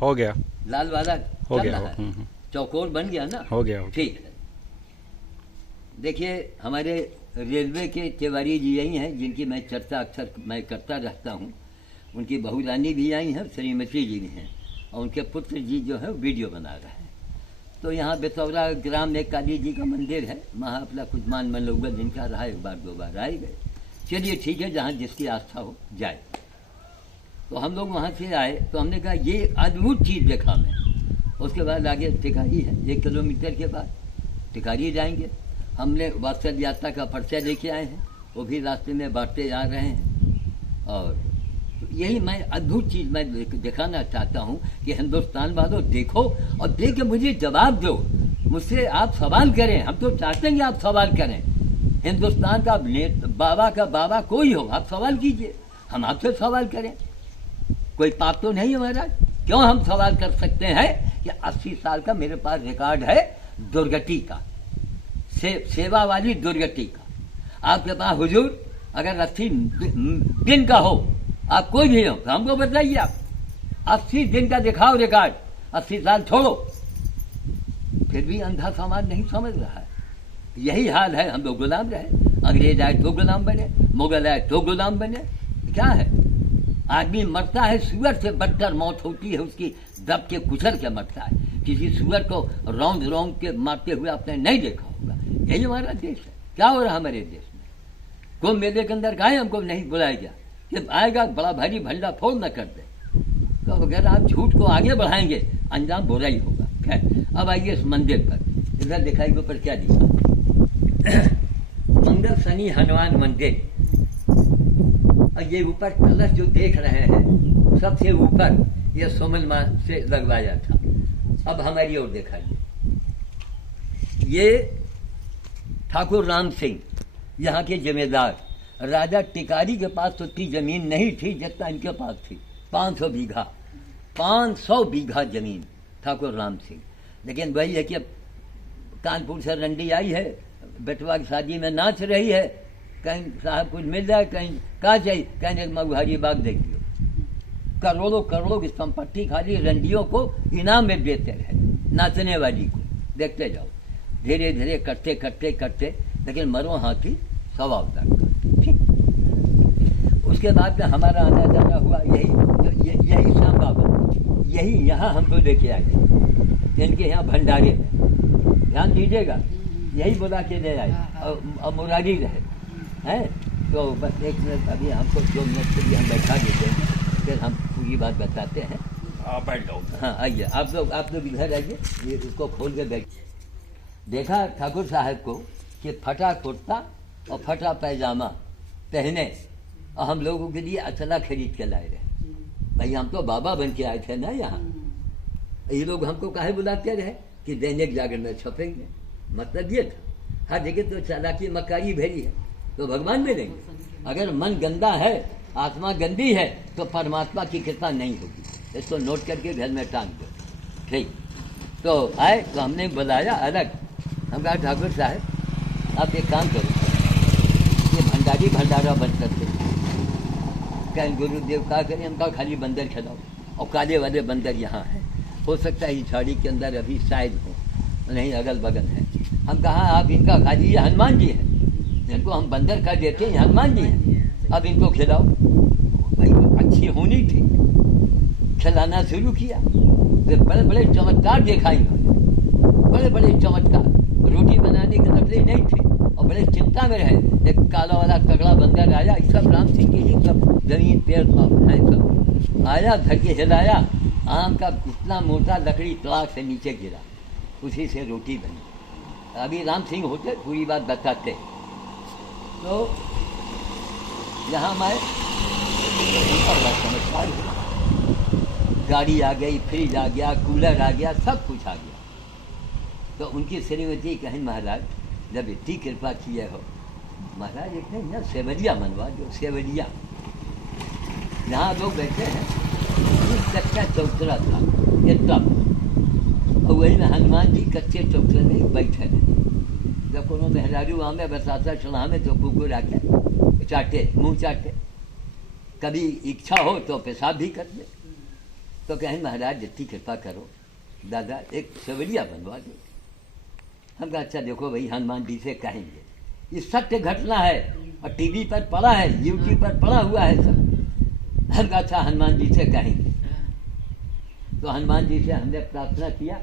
हो गया। लाल वाला हो चल गया। रहा है, चौकोर बन गया ना। हो गया। ठीक है। देखिए हमारे रेलवे के तिवारी जी यही हैं जिनकी मैं चर्चा अक्सर मैं करता रहता हूँ। उनकी बहू रानी भी आई हैं, श्रीमती जी भी हैं, और उनके पुत्र जी जो है वीडियो बना रहे हैं। तो यहाँ बेतौरा ग्राम में काली जी का मंदिर है, वहाँ अपना कुछ मान मनोगत जिनका रहा, एक बार दो बार आए गए। चलिए ठीक है, जहाँ जिसकी आस्था हो जाए। तो हम लोग वहाँ से आए तो हमने कहा ये अद्भुत चीज़ देखा मैं। उसके बाद आगे टिकारी है, 1 किलोमीटर के बाद टिकारी जाएंगे। हमने वात्सल यात्रा का पर्चा लेके आए हैं, वो भी रास्ते में बांटते जा रहे हैं। और तो यही मैं अद्भुत चीज़ मैं दिखाना चाहता हूँ कि हिंदुस्तान वालों देखो और देख के मुझे जवाब दो। मुझसे आप सवाल करें, हम तो चाहते हैं कि आप सवाल करें। हिंदुस्तान का बाबा का बाबा कोई हो, आप सवाल कीजिए, हम आपसे सवाल करें। कोई पाप तो नहीं हमारा। क्यों हम सवाल कर सकते हैं कि 80 साल का मेरे पास रिकॉर्ड है दुर्गति का, सेवा वाली दुर्गति का। आपके पास हुजूर अगर 80 दिन का हो, आप कोई भी हो तो हमको बताइए। आप 80 दिन का दिखाओ रिकॉर्ड, 80 साल छोड़ो। फिर भी अंधा समाज नहीं समझ रहा है। यही हाल है, हम लोग गुलाम रहे। अंग्रेज आए तो गुलाम बने, मुगल आए तो गुलाम बने। क्या है, आदमी मरता है, सुअर से बदतर मौत होती है उसकी, दब के कुचल के मरता है। किसी सुअर को रौंद रौंद के मारते हुए आपने नहीं देखा होगा। यही हमारा देश है। क्या हो रहा है हमारे देश में? कोई मेले के अंदर गाय हमको नहीं बुलाया गया कि आएगा बड़ा भारी भंडा फोड़ न कर दे। तो अगर आप झूठ को आगे बढ़ाएंगे अंजाम बुरा ही होगा। खैर, अब आइए इस मंदिर पर। इधर दिखाई के ऊपर क्या लिखा? मंगल शनि हनुमान मंदिर। और ये ऊपर कलश जो देख रहे हैं, सबसे ऊपर ये सोमल माँ से लगवाया था। अब हमारी ओर दिखाइए। ये ठाकुर राम सिंह यहाँ के जमींदार, राजा टिकारी के पास तो इतनी जमीन नहीं थी जितना इनके पास थी। 500 बीघा, 500 बीघा जमीन ठाकुर राम सिंह। लेकिन वही है कि अब कानपुर से रंडी आई है, बेटवा की शादी में नाच रही है, कहीं साहब कुछ मिल जाए, कहीं कहा चाहिए, कहीं एक मगहारी बाग देख लियो। करोड़ों करोड़ों की संपत्ति खाली रंडियों को इनाम में देते रहे, नाचने वाली को। देखते जाओ, धीरे धीरे करते करते करते, लेकिन मरो हाथी सवाल तक। ठीक। उसके बाद में हमारा आना जाना हुआ यही श्याम बाबा, यही यहाँ हमको लेके आए थे। इनके यहाँ भंडारे में ध्यान दीजिएगा, यही बुला के ले आए और मुरारी रहे हैं। तो बस एक मिनट, अभी हमको 2 मिनट के लिए हम बैठा देते हैं, फिर हम पूरी बात बताते हैं। बैठ जाओ। हाँ आइए, आप लोग इधर आइए, ये इसको खोल के बैठिए। देखा ठाकुर साहब को कि फटा कुर्ता और फटा पैजामा पहने और हम लोगों के लिए अचला खरीद के लाए रहे। भाई हम तो बाबा बन के आए थे ना यहाँ। ये लोग हमको काहे बुलाते रहे कि दैनिक जागरण में छपेंगे, मतलब ये था। हर जगह तो चालाकी मकारी भेड़ी है तो भगवान मिलेंगे। अगर मन गंदा है, आत्मा गंदी है, तो परमात्मा की कृपा नहीं होगी। इसको नोट करके घर में टांग दो। ठीक। तो आए तो हमने बुलाया अलग। हम कहा ठाकुर साहब आप एक काम करो, ये भंडारी भंडारा बंद कर दो। कहीं गुरुदेव क्या करें? हम कहा खाली बंदर खिलाओ, और काले वाले बंदर यहाँ हैं। हो सकता है इस झाड़ी के अंदर अभी शायद हो, नहीं अगल बगल है। हम कहा आप इनका खाली, ये हनुमान जी हैं, जिनको हम बंदर कर देते हैं, हनुमान जी हैं, अब इनको खिलाओ। भाई अच्छी होनी थी, खिलाना शुरू किया। फिर बड़े बड़े चमत्कार देखा इन्होंने, बड़े बड़े चमत्कार। रोटी बनाने की तकलीफ नहीं थी और बड़े चिंता में रहे। एक काला वाला तगड़ा बंदर आया, सब राम सिंह के ही सब जमीन पेड़ हैं, सब आया, धर के हिलाया। आम का इतना मोटा लकड़ी तलाक से नीचे गिरा, उसी से रोटी बनी। अभी राम सिंह होते पूरी बात बताते। तो यहाँ मैं चमत्कार, गाड़ी आ गई, फ्रिज आ गया, कूलर आ गया, सब कुछ आ गया। तो उनकी श्रीमती कहें महाराज जब इतनी कृपा किए हो, महाराज एक नहीं ना सेवलिया मनवा दो। सेवलिया यहाँ लोग बैठे हैं, कच्चा चौतरा था इतना, और वही में हनुमान जी कच्चे चौतरे में बैठे हैं। जब कोनो मेहरारू आमे बसाता चढ़ा में तो कुकुर आके चाटे, मुँह चाटे। कभी इच्छा हो तो पेशाब भी कर दे। तो कहें महाराज जितनी कृपा करो दादा एक सवरिया बनवा दो। हम कहा अच्छा देखो भाई हनुमान जी से कहेंगे, ये सत्य घटना है और टीवी पर पड़ा है, यूट्यूब पर पड़ा हुआ है सब। हम कहा अच्छा हनुमान जी से कहेंगे। तो हनुमान जी से हमने प्रार्थना किया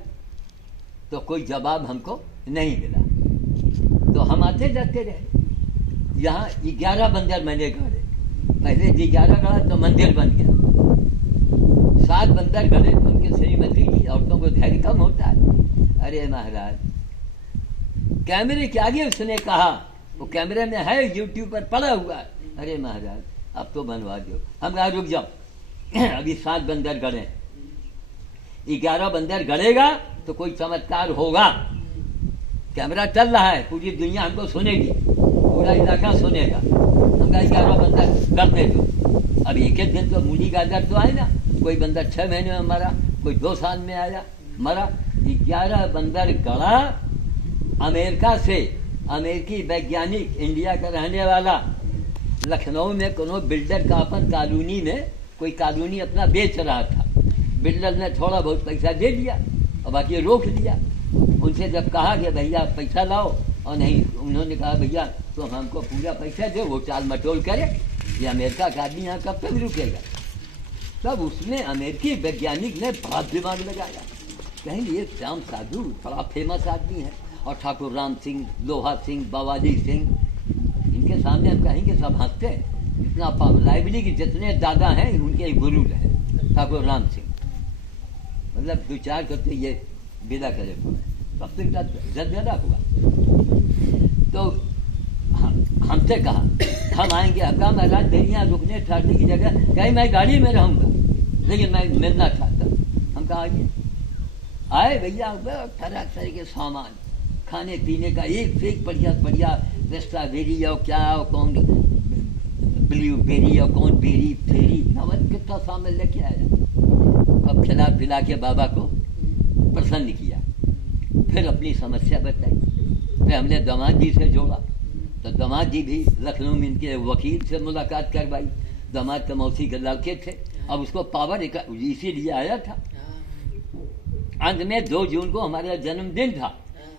तो कोई जवाब हमको नहीं मिला। तो हम आते जाते रहे। यहाँ 11 बंदर मैंने गाड़े, पहले 11 गाड़ा तो मंदिर बन गया। 7 बंदर गड़े तो उनके श्रीमती जी, औरतों को धैर्य कम होता है। अरे महाराज कैमरे के आगे उसने कहा, वो कैमरे में है, यूट्यूब पर पड़ा हुआ है। अरे महाराज अब तो बनवा दो। हम कहा रुक जाओ अभी 7 बंदर गड़े, 11 बंदर गड़ेगा तो कोई चमत्कार होगा। कैमरा चल रहा है, पूरी दुनिया हमको सुनेगी, पूरा इलाका सुनेगा। हम कहा 11 बंदर गड़ने दो। अब एक दिन तो मूली गाजर तो आए ना, कोई बंदर 6 महीने में मरा, कोई 2 साल में आया मरा। 11 बंदर गड़ा। अमेरिका से अमेरिकी वैज्ञानिक, इंडिया का रहने वाला, लखनऊ में कोनो बिल्डर का अपन कॉलोनी में कोई कॉलोनी अपना बेच रहा था। बिल्डर ने थोड़ा बहुत पैसा दे दिया और बाकी रोक लिया। उनसे जब कहा कि भैया पैसा लाओ, और नहीं, उन्होंने कहा भैया तो हमको पूरा पैसा दो, वो चाल मटोल करे, ये अमेरिका का आदमी यहाँ कब तक रुकेगा। तब उसने अमेरिकी वैज्ञानिक ने बड़ा दिमाग लगाया, कहेंगे ये श्याम साधु बड़ा फेमस आदमी है, और ठाकुर राम सिंह, लोहा सिंह, बाबाजी सिंह, इनके सामने हम कहेंगे सब हंसते हैं। इतना लाइब्रेरी के जितने दादा हैं उनके गुरु रहे ठाकुर राम सिंह, मतलब 2-4 करते ये विदा करे सब तो ज्यादा हुआ। तो हमसे कहा हम आएंगे। हम कहा महाराज मेरी यहाँ रुकने ठहरने की जगह, कहीं मैं गाड़ी में रहूँगा लेकिन मैं मिलना चाहता। हम कहा आइए। आए भैया, तरह तरह के सामान, खाने पीने का एक से एक बढ़िया बढ़िया, स्ट्रॉबेरी और क्या और कौन ब्लूबेरी और कौन बेरी फेरी, नवल कितना सामान लेके आया। अब खिला पिला के बाबा को प्रसन्न किया, फिर अपनी समस्या बताई। फिर हमने दामाद जी से जोड़ा, तो दामाद जी भी लखनऊ में इनके वकील से मुलाकात करवाई। दामाद के मौसी के लड़के थे, अब उसको पावर इसीलिए आया था। अंत में 2 जून को हमारा जन्मदिन था।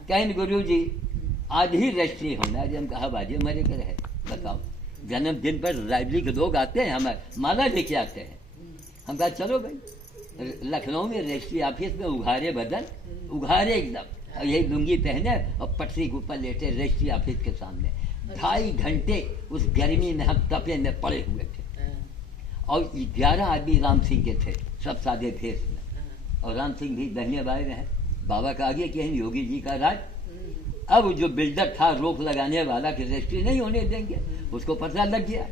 कहें गुरु जी आज ही रजिस्ट्री होना है। हम कहा बाजी हमारे घर है, बताओ जन्मदिन पर लाइब्रेरी के लोग आते हैं, हमारे माला लेके आते हैं। हम कहा चलो भाई, लखनऊ में रजिस्ट्री ऑफिस में उघारे बदन, उघारे एकदम, और यही लुंगी पहने और पटरी के ऊपर लेटे रजिस्ट्री ऑफिस के सामने। 2.5 घंटे उस गर्मी में हम तपे में पड़े हुए थे, और 11 आदमी राम सिंह के थे, सब सादे फेस में। और राम सिंह भी बहने भाई रहे। बाबा का आगे कि योगी जी का राज। अब जो बिल्डर था रोक लगाने वाला कि रजिस्ट्री नहीं होने देंगे, उसको पता लग गया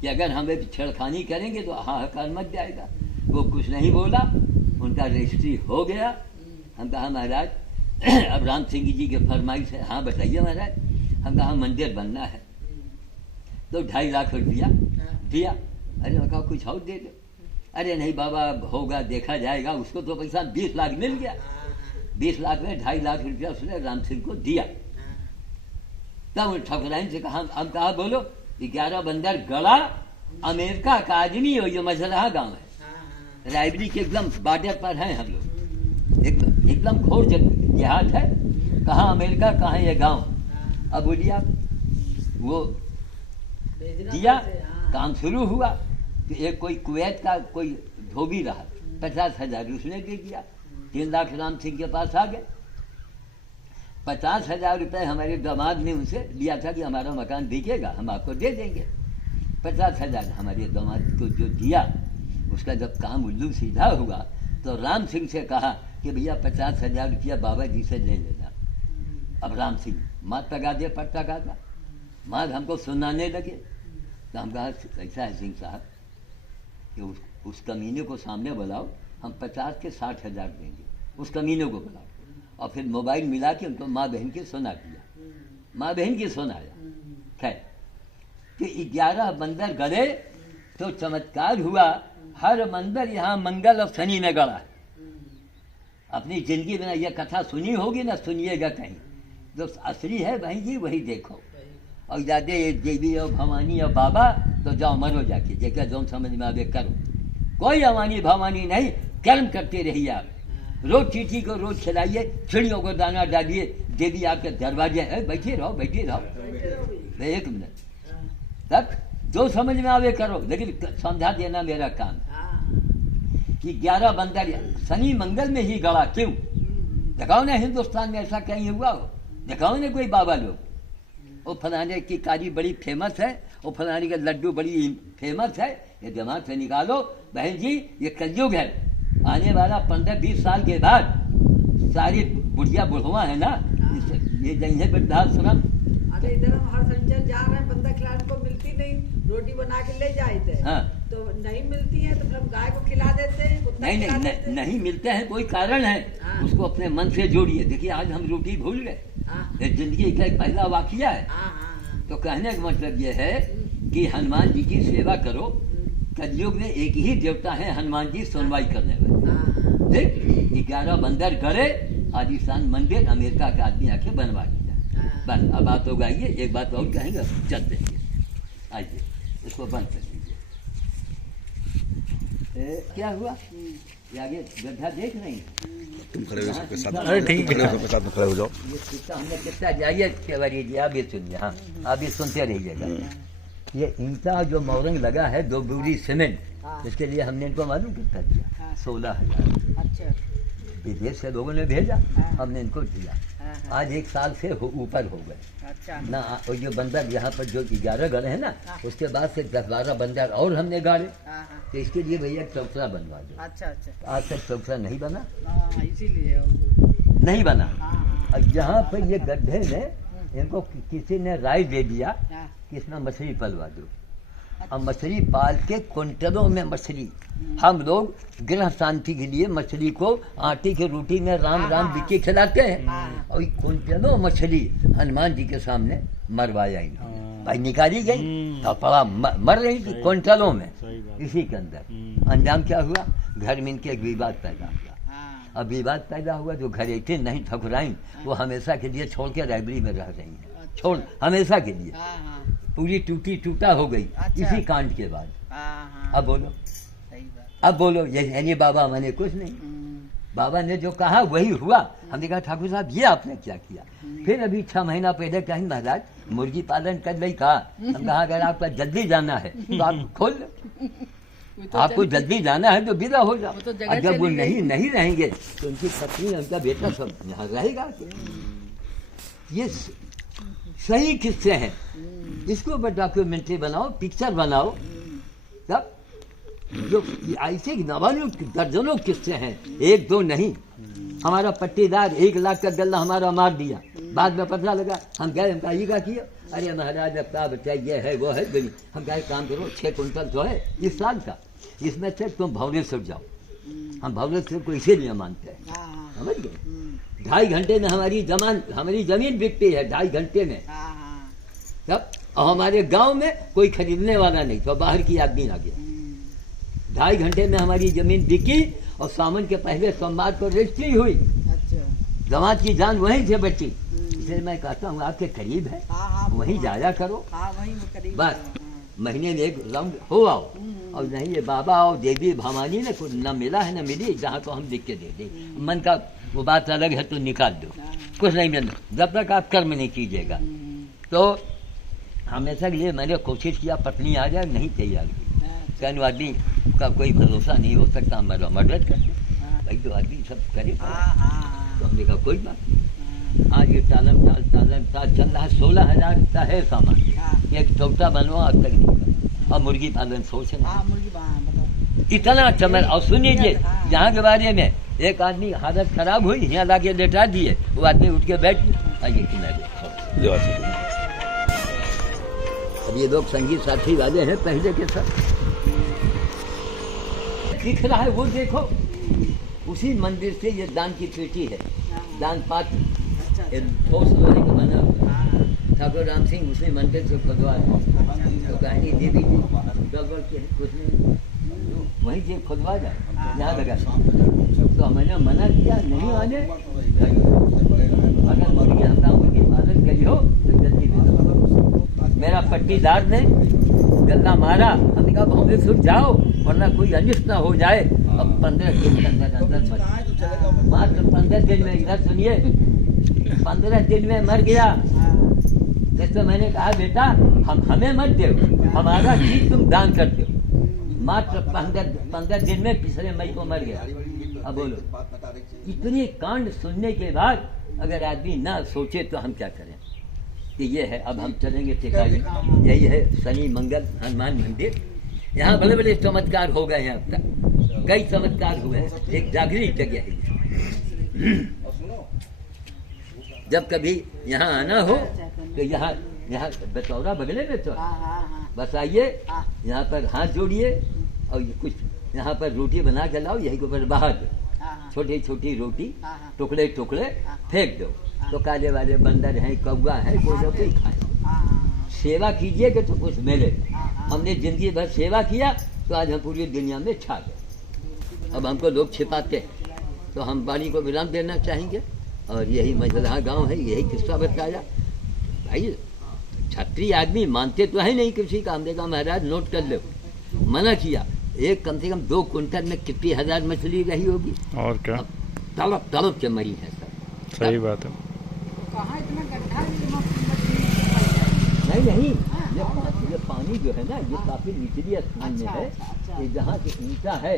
कि अगर हम छेड़खानी करेंगे तो हाहाकार मच जाएगा। वो कुछ नहीं बोला, उनका रजिस्ट्री हो गया। हम कहा महाराज अब राम सिंह जी के फरमाइश है। हाँ बताइए महाराज। हम कहा मंदिर बनना है, तो 2.5 लाख रुपया दिया। अरे मैं कहा कुछ और दे दो। अरे नहीं बाबा होगा देखा जाएगा। उसको तो पैसा 20 लाख मिल गया। 20 लाख में 2.5 लाख रुपया उसने राम सिंह को दिया। तब ठकुराइन से कहा, हम कहा बोलो 11 बंदर गड़ा, अमेरिका का आदमी हो, ये मजलहा गांव है, रायबरी के एकदम बॉर्डर पर हैं हम लोग, एकदम घोर देहात है। कहाँ अमेरिका, कहाँ ये गांव। अब बोलिए आप, वो दिया, काम शुरू हुआ कि एक कोई कुवैत का कोई धोबी रहा, 50,000 उसने दे दिया। 3 लाख राम सिंह के पास आ गए। 50,000 रुपये हमारे दामाद ने उनसे लिया था कि हमारा मकान बिकेगा, हम आपको दे देंगे। 50,000 हमारे दामाद को जो दिया, उसका जब काम उल्लू सीधा हुआ तो राम सिंह से कहा कि भैया 50,000 रुपया बाबा जी से ले लेना। अब राम सिंह मात पगा दे पट्टा गाता, मात हमको सुनाने लगे। तो हम कहा ऐसा है सिंह साहब कि उस कमीने को सामने बुलाओ, हम 50 के 60,000 देंगे। उस कमीने को बुलाओ। और फिर मोबाइल मिला के उनको माँ बहन की सुना दिया, माँ बहन की सुनाया। खैर कि 11 बंदर गड़े तो चमत्कार हुआ। हर बंदर यहाँ मंगल और शनि में गड़ा है। अपनी जिंदगी में यह कथा सुनी होगी ना, सुनिएगा कहीं। जो असली है भाई जी वही देखो। और ज़्यादा देवी और भवानी और बाबा तो जाओ मरो जाके, जगह जो समझ में आवे करो। कोई अवानी भवानी नहीं, कर्म करते रहिए आप। रोज चींटी को रोज खिलाइए, चिड़ियों को दाना डालिए, देवी आपके दरवाजे है, बैठे रहो बैठे रहो। एक मिनट तक जो समझ में आवे करो, लेकिन समझा देना मेरा काम कि 11 बंदर शनि मंगल में ही गड़ा। क्यों दिखाओ ना हिंदुस्तान में ऐसा कहीं हुआ हो, दिखाओ ना कोई बाबा लोग। वो फलाने की कारी बड़ी फेमस है, वो फलाने का लड्डू बड़ी फेमस है, ये दिमाग से निकालो बहन जी। ये कलयुग है, आने वाला 15-20 साल के बाद सारी बुढ़िया बुढ़वा है ना, ये जइए वृद्धाश्रम। अरे इधर हम हर संचर जा रहे हैं, बंदा खिलाने को मिलती नहीं, रोटी बना के ले जाए थे। हाँ। तो नहीं मिलती है तो फिर हम गाय को खिला देते हैं, कुत्ता नहीं खिला नहीं देते हैं। नहीं मिलते हैं, कोई कारण है। हाँ। उसको अपने मन से जोड़िए। देखिए आज हम रोटी भूल गए, हाँ, ये जिंदगी का एक पहला वाकया है। हाँ, हाँ, तो कहने का मतलब ये है कि हनुमान जी की सेवा करो। कलयुग में एक ही देवता है हनुमान जी, सुनवाई करने वाले। हाँ, देख 11 बंदर गड़े, आलिशान मंदिर, अमेरिका का आदमी आके बनवा दिया। हाँ। बस अब बात हो गई है, एक बात और कहेंगे, चल देंगे। आइए इसको बंद कर दीजिए। क्या हुआ ये आगे गड्ढा देख रही हैं? तुम खड़े हो सबके साथ। अरे ठीक है, सबके साथ में खड़े हो जाओ। ये कितना हमने कितना जाइए केवरी जी, आप ये सुनिए। हाँ आप ये सुनते रहिएगा। ये ईंटा जो मोरंग लगा है 2 बोरी सीमेंट, हाँ। इसके लिए हमने इनको मालूम कितना दिया? हाँ। 16,000। अच्छा। विदेश से लोगों ने भेजा, हाँ। हमने इनको दिया। हाँ, हाँ। आज 1 साल से ऊपर हो गए अच्छा। ना। और जो बंदर यहाँ पर जो 11 गड़े हैं ना, हाँ। उसके बाद से 10-12 बंदर और हमने गाड़े। हाँ, हाँ। तो इसके लिए भैया चौथरा बनवा दो। अच्छा अच्छा। आज तक चौथरा नहीं बना, हाँ, इसीलिए। नहीं बना। हाँ, हाँ। और यहाँ पर ये गड्ढे में इनको किसी ने राय दे दिया हाँ। कि इसमें मछली पलवा दो। अब मछली पाल के क्विंटलों में मछली, हम लोग गृह शांति के लिए मछली को आटे की रोटी में राम राम बिके खिलाते हैं। और क्विंटलों मछली हनुमान जी के सामने मरवाया इन्होंने। भाई निकाली गई तो पड़ा मर रही थी क्विंटलों में। इसी के अंदर अंजाम क्या हुआ, घर में इनके एक विवाद पैदा हुआ। हाँ। अब विवाद पैदा हुआ, जो घरेटे नहीं ठकुराइन वो हमेशा के लिए छोड़ के रायबरी में रह रही हैं। छोड़ हमेशा के लिए, हाँ, हाँ। पूरी टूटी टूटा हो गई अच्छा। इसी कांड के बाद। हाँ, हाँ। अब बोलो, सही बात। अब बोलो, ये यानी बाबा मैंने कुछ नहीं, बाबा ने जो कहा वही हुआ। हमने कहा ठाकुर साहब ये आपने क्या किया? फिर अभी 6 महीना पहले कहीं महाराज मुर्गी पालन कर रही कहा। हम कहा अगर आपका जल्दी जाना है तो आप खोल लो, आपको जल्दी जाना है तो विदा हो जाओ। वो तो जगह और जब वो चली गई। नहीं रहेंगे तो उनकी पत्नी उनका बेटा सब यहाँ रहेगा। ये सही किस्से हैं, इसको ऊपर डॉक्यूमेंट्री बनाओ, पिक्चर बनाओ। तब जो ऐसे नवानों दर्जनों किस्से हैं, 1-2 नहीं। हमारा पट्टीदार 1 लाख का गल्ला हमारा मार दिया, बाद में पता लगा। हम गए, हम कहा ये क्या किया? अरे महाराज अब क्या बच्चा, ये है वो है गली। हम कहा काम करो, 6 कुंटल तो है इस साल का, इसमें से तुम भवनेश्वर जाओ। हम भवनेश्वर को इसीलिए मानते हैं, हाँ, हाँ। समझ गए? 2.5 घंटे में हमारी जमीन बिकती है, 2.5 घंटे में। हाँ, हाँ। तब और हमारे गांव में कोई खरीदने वाला नहीं, तो बाहर की आदमी आ गया। 2.5 घंटे में हमारी जमीन बिकी और सावन के पहले सोमवार को रजिस्ट्री हुई। अच्छा। समाज की जान वहीं से बची। इसलिए मैं कहता हूँ आपके करीब है, हाँ, हाँ। वहीं जाया करो। हाँ, वहीं वो करीब। बस महीने में 1 राउंड हो आओ। और नहीं ये बाबा और देवी भवानी ने कुछ न मिला है न मिली, जहाँ तो हम लिख के दे दे। मन का वो बात अलग है तो निकाल दो, कुछ नहीं मिलना जब तक आप कर्म नहीं कीजिएगा। तो हमेशा के लिए मैंने कोशिश किया पत्नी आ जाए, नहीं तैयार हुई। कहने आदमी का कोई भरोसा नहीं हो सकता, हमारा मदद कर भाई, तो आदमी सब करे। हाँ, हाँ। तो हमने कहा कोई बात नहीं। आज ये तालम ताल चल रहा है, 16,000 का है सामान। हाँ। एक चौथा बनवा अब तक नहीं बना। और मुर्गी पालन सोच रहे हाँ, मुर्गी बताओ। इतना चमन। और सुनिए हाँ। यहाँ के बारे में, एक आदमी हालत खराब हुई, यहाँ लाके लेटा दिए, वो आदमी उठ के बैठ गया। आइए किनारे। अब ये लोग संगीत साथी वाले हैं पहले के सब। दिख रहा है वो देखो, उसी मंदिर से ये दान की पेटी है, दान पात्र। अच्छा। ठोस लोहे का बना हुआ। हाँ। ठाकुर राम सिंह उसी मंदिर से खुदवा तो कहानी देवी जी डबल के कुछ नहीं, वहीं से खुदवा जाए यहाँ लगा। तो मैंने मना किया नहीं आने। अगर मुर्गी हमला मुर्गी पालन करी हो तो जल्दी भेजो। मेरा पट्टीदार ने गल्ला मारा, हमने कहा भवनेश्वर जाओ, वरना कोई अनिष्ट ना हो जाए। अब 15 दिन के अंदर अंदर मर, मात्र 15 दिन में, इधर सुनिए, 15 दिन में मर गया। जैसे मैंने कहा बेटा हमें मत दो, हमारा चीज तुम दान करते हो। मात्र 15 दिन में पिछले मई को मर गया। अब बोलो, इतनी कांड सुनने के बाद अगर आदमी ना सोचे तो हम क्या करें। कि ये है, अब हम चलेंगे टिकाई, यही है शनि मंगल हनुमान मंदिर। यहाँ बड़े बड़े चमत्कार हो गए हैं, अब तक कई चमत्कार हुए हैं। एक जागृत जगह है। जब कभी यहाँ आना हो तो यहाँ बतौरा बगले में तो बस आइए, यहाँ पर हाथ जोड़िए और कुछ यहाँ पर रोटी बना के लाओ, यही के ऊपर बहा दो, छोटी छोटी रोटी टुकड़े टुकड़े फेंक दो, तो काले वाले बंदर हैं, कौवा है, कोई ना कोई खाए। सेवा कीजिए कि तो कुछ मिले। हमने जिंदगी भर सेवा किया तो आज हम पूरी दुनिया में छा गए। अब हमको लोग छिपाते हैं, तो हम वाणी को विराम देना चाहेंगे। और यही मझलहा गांव है, यही किस्सा बताया। भाई छत्री आदमी मानते तो है नहीं किसी का। हमने कहा महाराज नोट कर लो, मना किया। एक कम से कम 2 क्विंटल में कितनी हजार मछली रही होगी, और क्या तड़प तड़प के मरी है सब। सही बात है। कहाँ इतना गड्ढा नहीं, ये पानी जो है ना, ये काफी निचली स्थान में है। ये जहाँ से ईंटा है